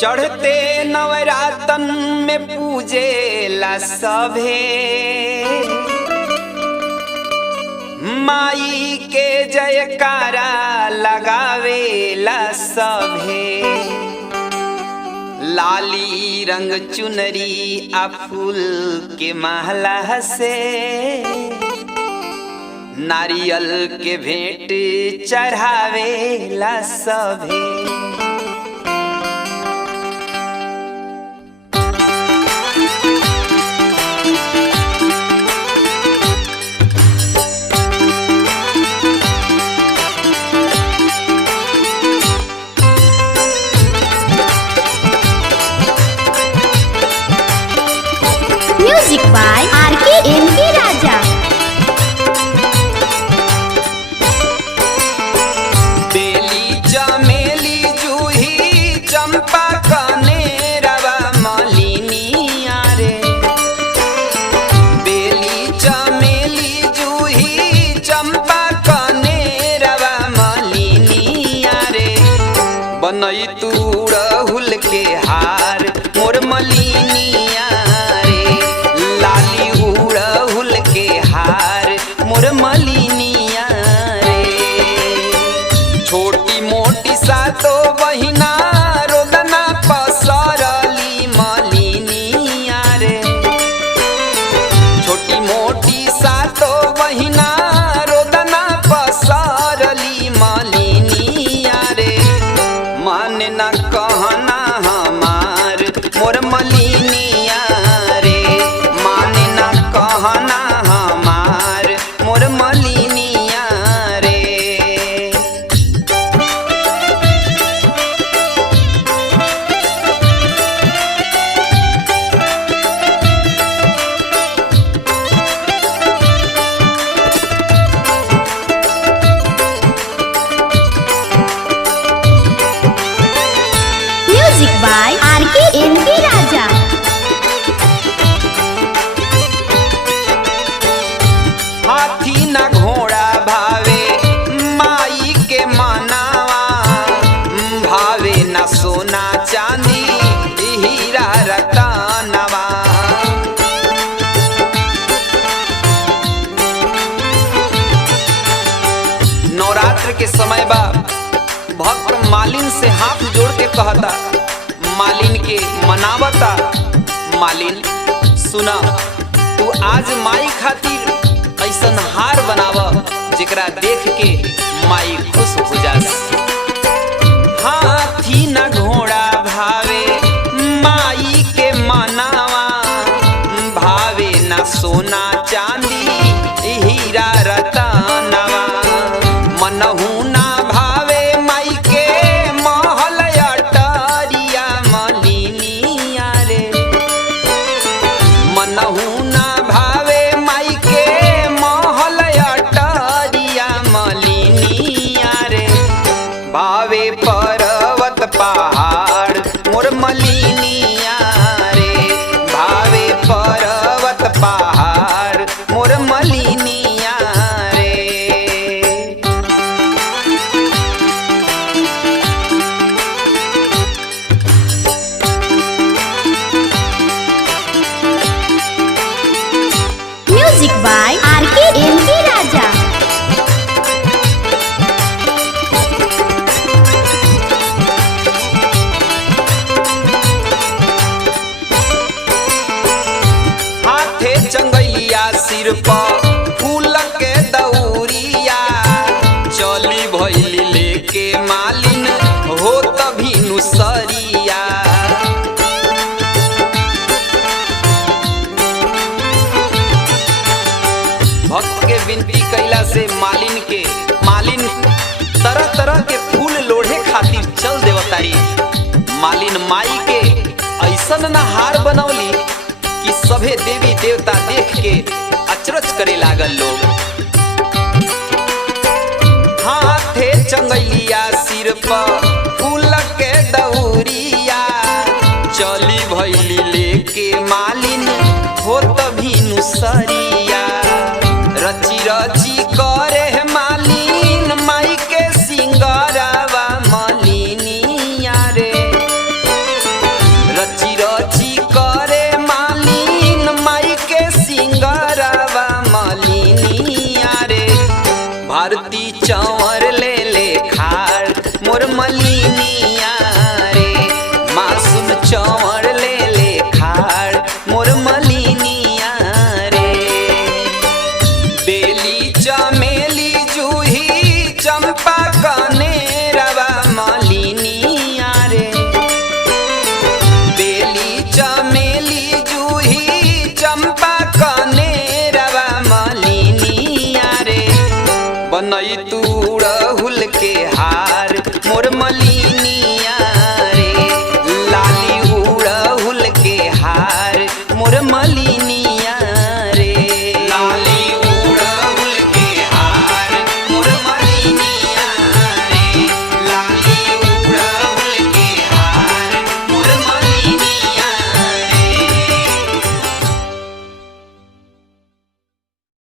चढ़ते नवरातन में पूजेला सभे माई के जयकारा लगावेला सभे। लाली रंग चुनरी आ फूल के महला से नारियल के भेंट चढ़ावेला सभे। म्यूजिक बाय आरके एनके राजा। बेली चमेली जूही चंपा कनेरवा मलिनिया रे। बेली चमेली जूही चंपा कनेरवा मलिनिया रे। बनई तू राहुल के हार मोर मलिनिया रे। लाली उड़हुल के हार मोर मलिनिया रे। छोटी मोटी सातो बहिना रोदना पसरली मलिनिया रे। छोटी मोटी सातो बहिना रोदना पसरली मलिनिया रे। मान न कहना हमार मोर मलिनिया रे। मान न कहना हमार मोर मलिनिया रे। म्यूजिक बाय आरके एनके राजा। हाथी न घोड़ा भावे माई के मनावा। भावे न सोना चांदी हीरा रतनवा। नवरात्र के समय बा भक्त मालिन से हाथ जोड़ के कहता, मालिन के मनावता। मालिन सुना, तू आज माई खातिर ऐसन हार बनाव जेकरा देख के माई खुश हो जास। हाथी न घोड़ा भावे माई के मनावा। भावे न सोना चांदी हीरा रतनवा। मनहु ना भावे माई के महल अटरिया मलिनिया रे। मनहु ना भावे माई के महल अटरिया मलिनिया रे। भावे पर्वत पहाड़ मोर मलिनिया रे। भावे पर्वत पहाड़ मोर मलिनिया रे। म्यूजिक बाय आरके एनके राजा। हाथे चंगैया सिर पर फूल के दौरिया। चली भैली लेके मालिन हो तभी नुसरिया। भक्त के विनती कैला से मालिन तरह तरह के फूल लोढ़े खातिर चल देवतारी। मालिन माई के ऐसन न हार बनौली कि सभे देवी देवता देख के अचरज करे लागल लोग। हाथे चंगैया सिर पर फूल के दौरिया। चली भैली लेके मालिन हो तभी नुसरी।